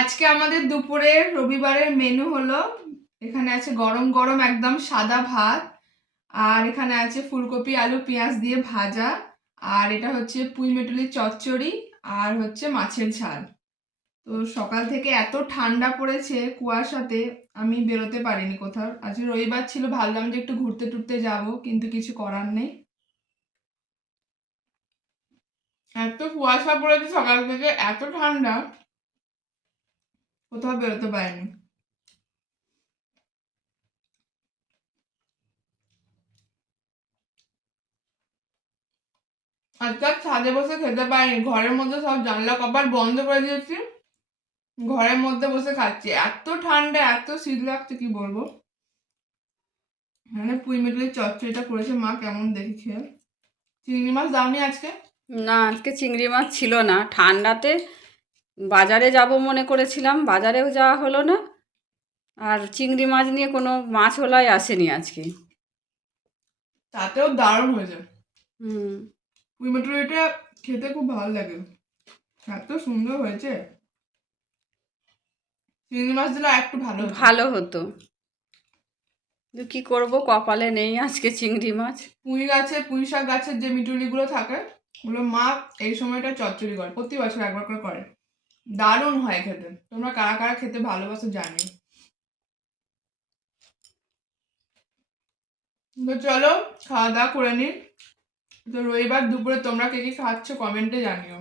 আজকে আমাদের দুপুরের রবিবারের মেনু হলো, এখানে আছে গরম গরম একদম সাদা ভাত, আর এখানে আছে ফুলকপি আলু পেঁয়াজ দিয়ে ভাজা, আর এটা হচ্ছে পুঁই মেটুলির চচ্চড়ি, আর হচ্ছে মাছের ঝাল। তো সকাল থেকে এত ঠান্ডা পড়েছে কুয়াশাতে, আমি বেরোতে পারিনি কোথাও। আজকে রবিবার ছিল, ভাবলাম যে একটু ঘুরতে টুরতে যাব, কিন্তু কিছু করার নেই। এত কুয়াশা পড়েছে সকাল থেকে, এত ঠান্ডা, কোথাও বেরোতে পারিনি। আজকে আর ছাদে বসে খেতে পারিনি, ঘরের মধ্যে সব জানলা কপাট বন্ধ করে দিয়েছি, ঘরের মধ্যে বসে খাচ্ছি। এত ঠান্ডা, এত শীত লাগছে কি বলবো। মানে পুঁই মেটুলির চচ্চড়িটা করেছে মা, কেমন দেখি খেয়ে। চিংড়ি মাছ দাওনি আজকে? না, আজকে চিংড়ি মাছ ছিল না। ঠান্ডাতে বাজারে যাব মনে করেছিলাম, বাজারেও যাওয়া হলো না। আর চিংড়ি মাছ নিয়ে কোনো মাছওয়ালাই আসেনি আজকে। তাতেও দারুণ হয়েছে। হুম। পুঁই মেটুলিটা খেতে খুব ভালো লাগে, এত সুন্দর হয়েছে। চিংড়ি মাছ দিলে একটু ভালো হতো। ভালো হতো, কিন্তু কী করবো, কপালে নেই আজকে চিংড়ি মাছ। পুঁই গাছে, পুঁই শাক গাছের যে মিটুলিগুলো থাকে, ওগুলো মা এই সময়টা চচ্চড়ি করে, প্রতি বছর একবার করে করে। দারুণ হয় খেতে। তোমরা কারা কারা খেতে ভালোবাসো জানি। তো চলো খাওয়া দাওয়া করে নিই। তো রবিবার দুপুরে তোমরা কে কি খাচ্ছ কমেন্টে জানিও।